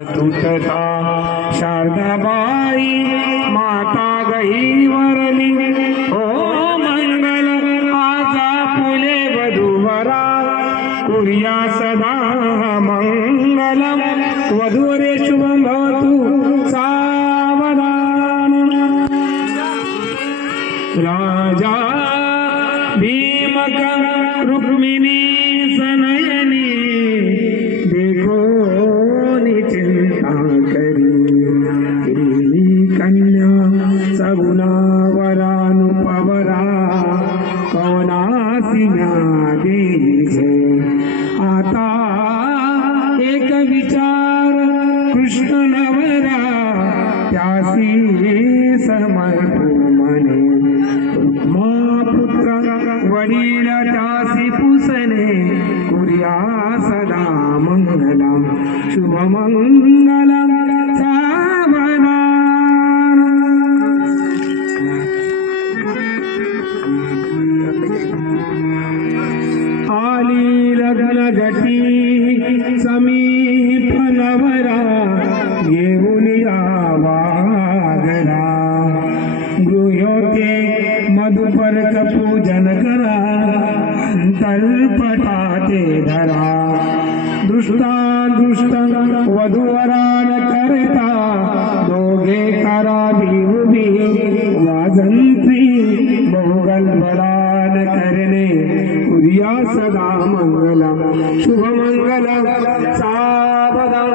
तुटता शारदाबाई माता गहीवरली ओ मंगल आजा फुले वधूवरा कुर्या सदा मंगलम वधूवरे शुभम भवतु सावधान। राजा भीमक रुक्मिणी सनयनी देखो चिंता करी कन्या सगुणावरानुपवरा कौनासी न्यादीजे आता एक विचार कृष्ण नवरा त्यासी समर्पू मने पुत्र वडील त्यासी पुसने कुर्या सदा मंगलम शुभमंगलम सावधान। आली लग्न घटी समीप नवरा येऊन वागला गृह्योते मधुपर्क पूजन करा अंतर्पटाते धरा दृष्टा दृष्ट वधूवरान करता दोघे करावी उभी वाजंत्री बहुगलबलान करणे कुर्या सदा मंगलम शुभमंगलम सावधान।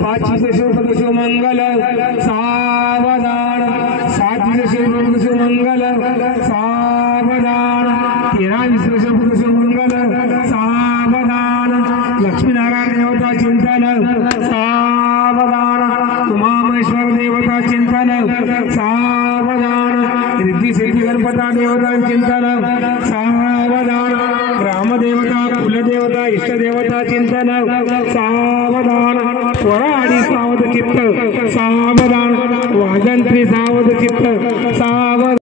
पाचीचे शुभमंगल सावधान, सातीचे शुभमंगल सावधान, 13वीचे शुभमंगल सावधान, लक्ष्मीनारायण देवता चिंतन सावधान, उमामेश्वर देवता चिंतन सावधान, रिद्धी सिद्धी गणपता देवता चिंतन सावधान, ग्रामदेवता कुलदेवता इष्टदेवता चिंतन सावधान, स्वराडी सावध चित्त सावधान, वाजंत्री सावध चित्त सावधान।